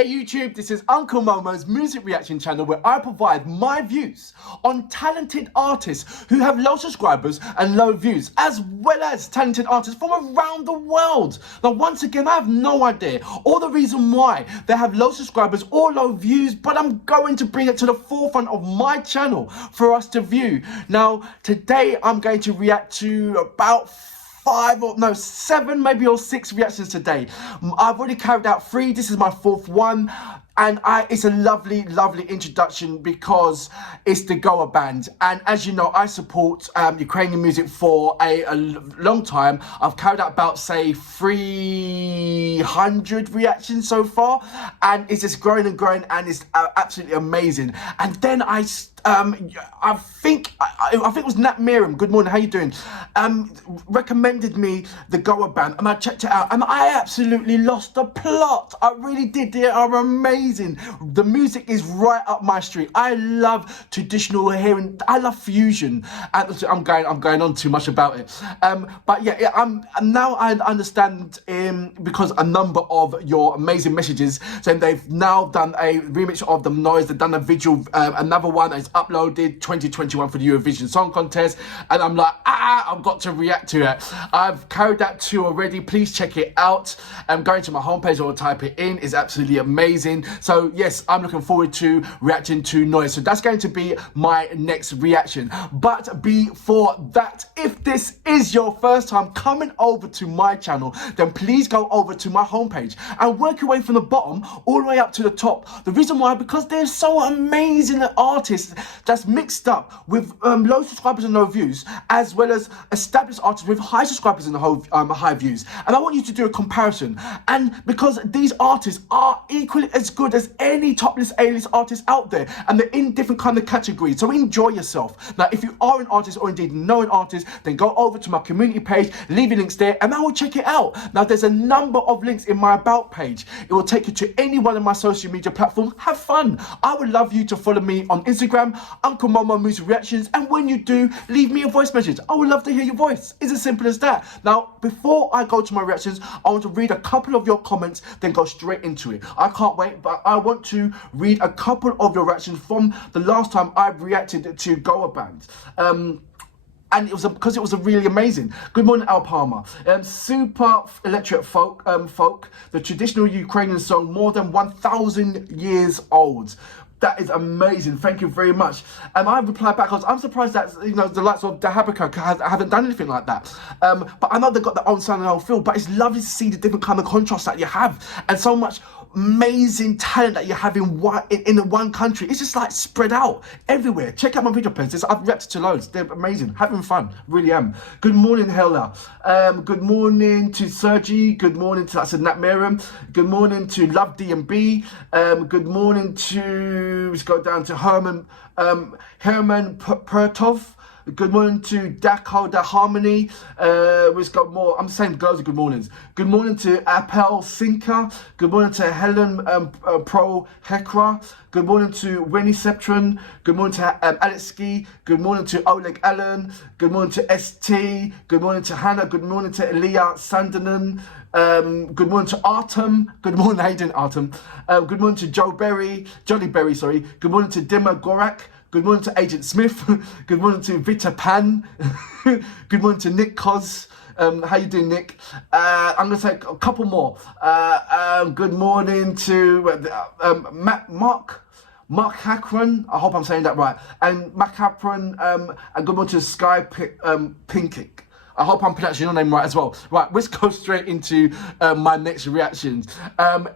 Hey YouTube, this is Uncle Momo's music reaction channel where I provide my views on talented artists who have low subscribers and low views, as well as talented artists from around the world. Now once again, I have no idea or the reason why they have low subscribers or low views, but I'm going to bring it to the forefront of my channel for us to view. Now today I'm going to react to about 7 maybe or 6 reactions today. I've already carried out 3, this is my 4th one, and it's a lovely introduction because it's the Goa band, and as you know I support Ukrainian music for a long time. I've carried out about say 300 reactions so far, and it's just growing and growing, and it's absolutely amazing. And then I think it was Nat Miriam, good morning, how you doing, recommended me the Goa band, and I checked it out and I absolutely lost the plot. I really did. They are amazing. The music is right up my street. I love traditional hearing, I love fusion, and I'm going on too much about it, but yeah, now I understand, because a number of your amazing messages saying they've now done a remix of the Noise, they've done a visual, another one is uploaded 2021 for the Eurovision Song Contest, and I'm like, I've got to react to it. I've carried out 2 already. Please check it out. Going to my homepage or type it in is absolutely amazing. So yes, I'm looking forward to reacting to Noise. So that's going to be my next reaction. But before that, if this is your first time coming over to my channel, then please go over to my homepage and work your way from the bottom all the way up to the top. The reason why, because there's so amazing artists that's mixed up with low subscribers and low views, as well as established artists with high subscribers and high views. And I want you to do a comparison. And because these artists are equally as good as any top-list A-list artists out there, and they're in different kind of categories, so enjoy yourself. Now if you are an artist or indeed know an artist, then go over to my community page, leave your links there, and I will check it out. Now there's a number of links in my about page. It will take you to any one of my social media platforms. Have fun. I would love you to follow me on Instagram, Uncle Momo Music Reactions, and when you do, leave me a voice message. I would love to hear your voice. It's as simple as that. Now before I go to my reactions, I want to read a couple of your comments, then go straight into it. I can't wait, but I want to read a couple of your reactions from the last time I reacted to Goa Band. And it was because it was really amazing. Good morning, Al Palmer. Super electric folk, the traditional Ukrainian song, more than 1,000 years old. That is amazing. Thank you very much. And I replied back, I'm surprised that the likes of Dahabika haven't done anything like that. But I know they've got their own sound and their own feel, but it's lovely to see the different kind of contrast that you have, and so much amazing talent that you have in one country. It's just like spread out everywhere. Check out my video playlists. I've reacted to loads. They're amazing. Having fun. Really am. Good morning, Hella. Good morning to Sergi. Good morning to, I said, Nat Miriam. Good morning to Love D&B. Good morning to, let's go down to Herman Pertov. Good morning to Dakota Harmony. We've got more. I'm saying girls are good mornings. Good morning to Appel Sinka. Good morning to Helen Pro Hekra. Good morning to Winnie Septron. Good morning to Alex Ski. Good morning to Oleg Allen. Good morning to ST. Good morning to Hannah. Good morning to Elia Sandanen. Good morning to Artem. Good morning, Hayden Artem. Good morning to Jolly Berry, sorry. Good morning to Dima Gorak. Good morning to Agent Smith. Good morning to Vita Pan. Good morning to Nick Cos. How you doing, Nick? I'm going to take a couple more. Good morning to Mark Hakron. I hope I'm saying that right. And Mark Hakron. And good morning to Sky Pinkick. I hope I'm pronouncing your name right as well. Right, let's go straight into my next reactions,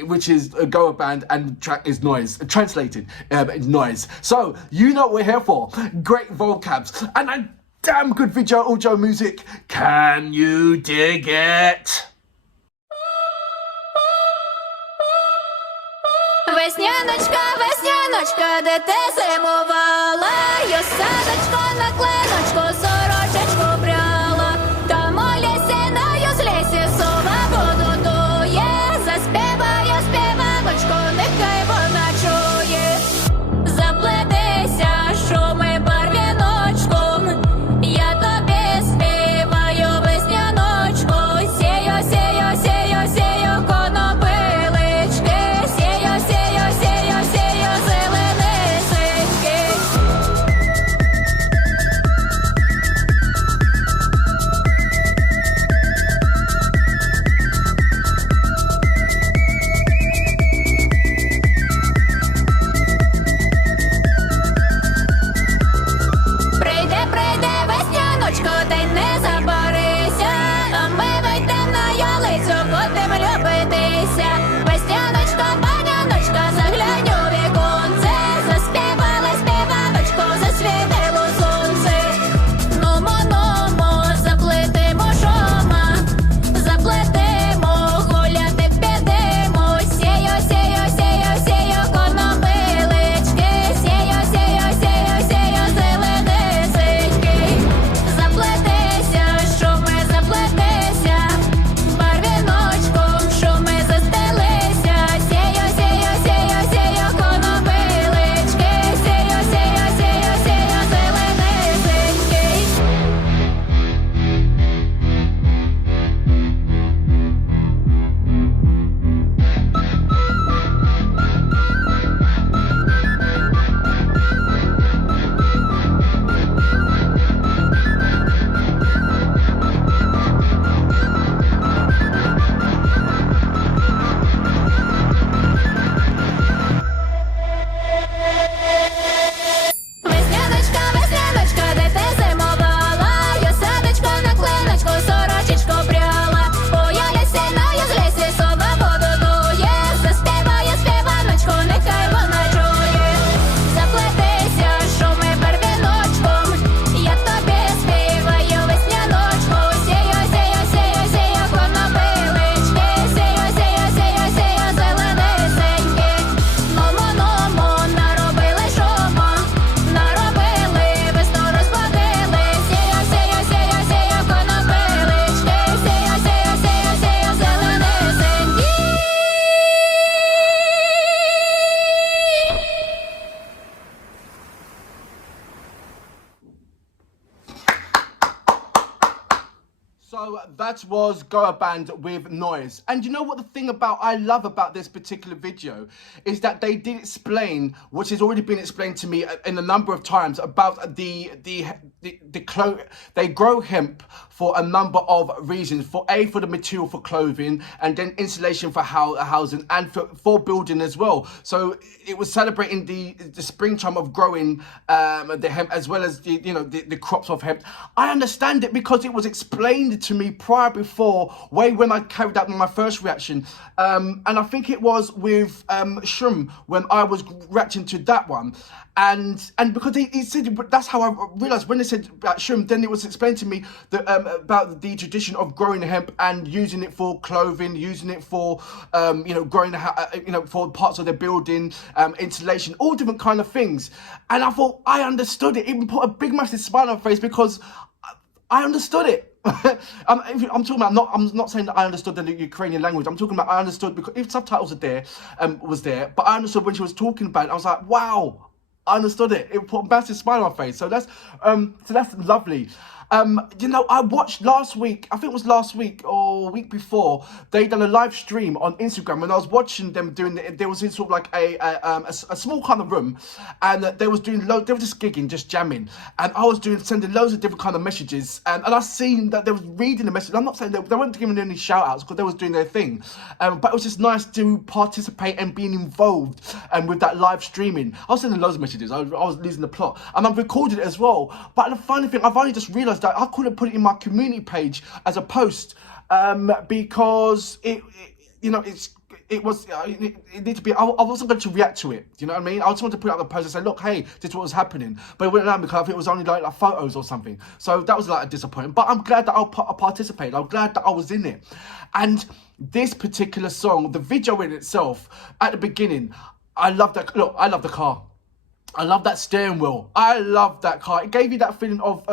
which is a Goa Band, and the track is Noise. Translated, Noise. So, you know what we're here for. Great vocabs and a damn good video audio music. Can you dig it? Весняночка, весняночка, де ти зимувала, я садочко на клиночку, сорочечку брала, там у лісі, на юзлісі, сова воду дує, заспіває співаночку, нехай вона чує. Заплетися, шуми барвіночком, я тобі співаю весняночку, сію, сію, сію, сію, конопилички, сію, сію. So that was Goa Band with Noise. And you know what the thing I love about this particular video is that they did explain, which has already been explained to me in a number of times, about they grow hemp for a number of reasons. For the material for clothing, and then insulation for housing, and for building as well. So it was celebrating the springtime of growing the hemp, as well as the crops of hemp. I understand it because it was explained to me way when I carried out my first reaction, and I think it was with SHUM when I was reacting to that one, and because he said, that's how I realised when they said about SHUM, then it was explained to me that about the tradition of growing hemp and using it for clothing, using it for growing for parts of their building, insulation, all different kind of things. And I thought I understood it. Even put a big massive smile on my face because I understood it. I'm talking about I'm not saying that I understood the Ukrainian language. I'm talking about I understood because if subtitles are there, but I understood when she was talking about it. I was like, wow, I understood it. It put a massive smile on my face. So that's lovely. I watched last week, I think it was last week or week before, they done a live stream on Instagram, and I was watching them doing it. There was in sort of like a small kind of room, and they was doing they were just gigging, just jamming, and I was sending loads of different kind of messages, and I seen that they was reading the message. I'm not saying they weren't giving any shout outs because they was doing their thing, but it was just nice to participate and being involved with that live streaming. I was sending loads of messages. I was losing the plot, and I've recorded it as well. But the funny thing, I've only just realised that I couldn't put it in my community page as a post because it needed to be. I wasn't going to react to it. You know what I mean? I just wanted to put it up the post and say, look, hey, this is what was happening. But it wouldn't allow me because I think it was only like photos or something. So that was like a disappointment. But I'm glad that I participated. I'm glad that I was in it. And this particular song, the video in itself, at the beginning, I love that. Look, I love the car. I love that steering wheel. I love that car. It gave you that feeling of,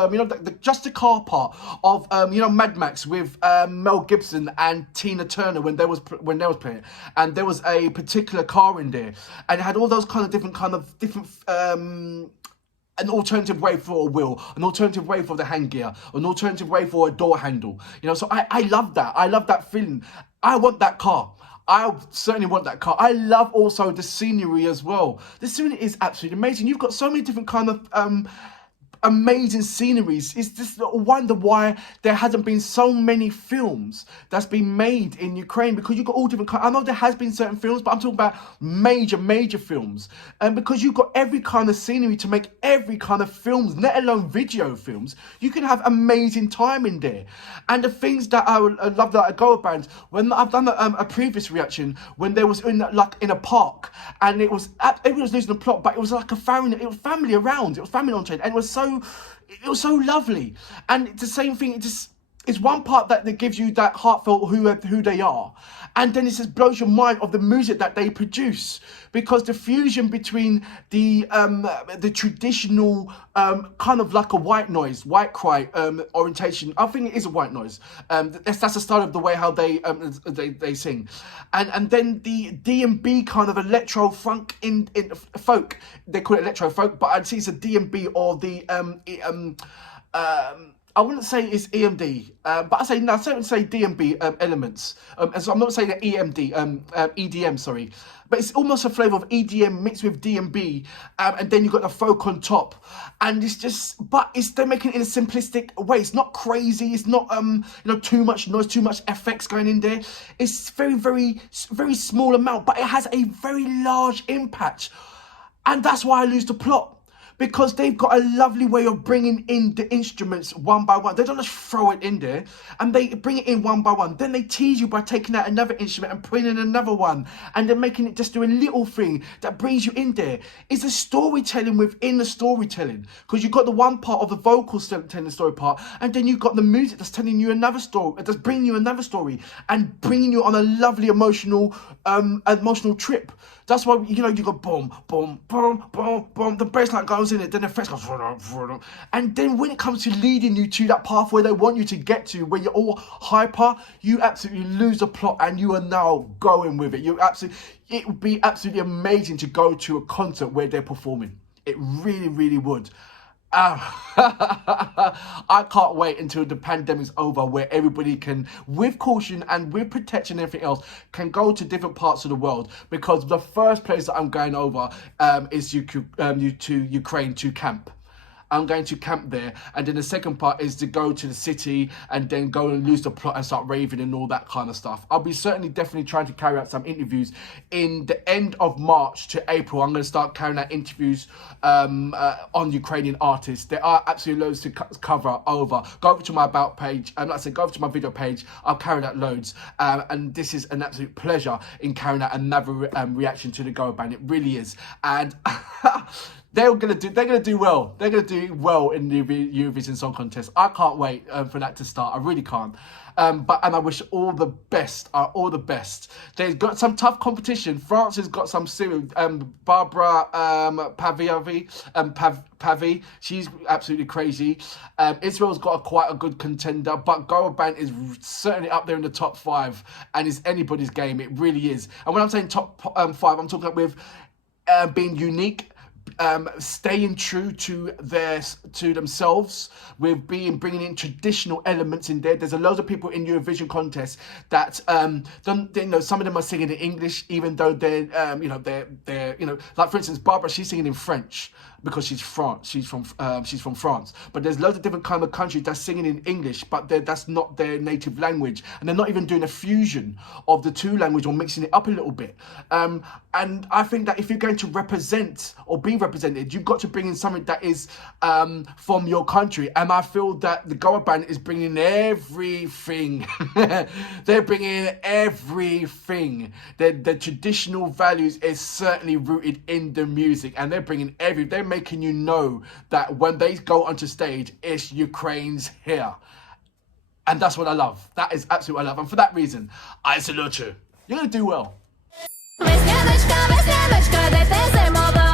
just the car part of, Mad Max with Mel Gibson and Tina Turner when they was playing it. And there was a particular car in there, and it had all those kind of different an alternative way for a wheel, an alternative way for the hand gear, an alternative way for a door handle. So I love that. I love that feeling. I want that car. I certainly want that car. I love also the scenery as well. The scenery is absolutely amazing. You've got so many different kind of amazing sceneries. It's just a wonder why there hasn't been so many films that's been made in Ukraine, because you've got all different I know there has been certain films, but I'm talking about major films, and because you've got every kind of scenery to make every kind of films, let alone video films. You can have amazing time in there. And the things that I love that I go about, when I've done a previous reaction when there was in a park, and everyone was losing the plot, but it was like a family, it was family around, it was family on train, and it was so lovely. And it's the same thing. It's one part that gives you that heartfelt who they are, and then it just blows your mind of the music that they produce, because the fusion between the traditional kind of like a white noise, white cry orientation. I think it is a white noise. That's the style of the way how they sing, and then the D&B kind of electro funk in folk. They call it electro folk, but I'd say it's a D&B or the I wouldn't say it's EMD, but I certainly say D&B elements. And so I'm not saying that EDM, sorry. But it's almost a flavour of EDM mixed with D&B, and then you've got the folk on top. And it's just, but they're making it in a simplistic way. It's not crazy. It's not, too much noise, too much effects going in there. It's very, very, very small amount, but it has a very large impact. And that's why I lose the plot. Because they've got a lovely way of bringing in the instruments one by one. They don't just throw it in there, and they bring it in one by one. Then they tease you by taking out another instrument and putting in another one, and then making it just do a little thing that brings you in there. It's a storytelling within the storytelling, because you've got the one part of the vocals telling the story part, and then you've got the music that's telling you another story, that's bringing you another story, and bringing you on a lovely emotional trip. That's why, you go boom, boom, boom, boom, boom. The bass line goes in it, then the effects goes, and then when it comes to leading you to that path where they want you to get to, where you're all hyper, you absolutely lose the plot, and you are now going with it. It would be absolutely amazing to go to a concert where they're performing. It really, really would. I can't wait until the pandemic's over, where everybody can, with caution and with protection and everything else, can go to different parts of the world. Because the first place that I'm going over is to Ukraine, to camp. I'm going to camp there, and then the second part is to go to the city and then go and lose the plot and start raving and all that kind of stuff. I'll be definitely trying to carry out some interviews in the end of March to April. I'm going to start carrying out interviews on Ukrainian artists. There are absolutely loads to cover over. Go over to my about page, and like I said, go over to my video page. I'll carry out loads, and this is an absolute pleasure in carrying out another reaction to the Go Band. It really is, and. They're gonna do well. They're gonna do well in the Eurovision Song Contest. I can't wait for that to start. I really can't. And I wish all the best. All the best. They've got some tough competition. France has got some serious. Barbara Pavi. She's absolutely crazy. Israel's got quite a good contender, but Go Band is certainly up there in the top 5, and it's anybody's game. It really is. And when I'm saying top 5, I'm talking about with being unique. Staying true to themselves, with bringing in traditional elements in there. There's a load of people in Eurovision contest that some of them are singing in English, even though they're like, for instance, Barbara, she's singing in French because she's from France. But there's loads of different kind of countries that's singing in English, but that's not their native language, and they're not even doing a fusion of the two languages or mixing it up a little bit. And I think that if you're going to represent or be represented, you've got to bring in something that is from your country. And I feel that the Go Band is bringing everything. They're bringing in everything. The traditional values is certainly rooted in the music, and they're bringing they're making you know that when they go onto stage, it's Ukraine's here. And that's what I love. That is absolutely what I love. And for that reason, I salute you. You're going to do well. Весняночка, весняночка, де ти зимова?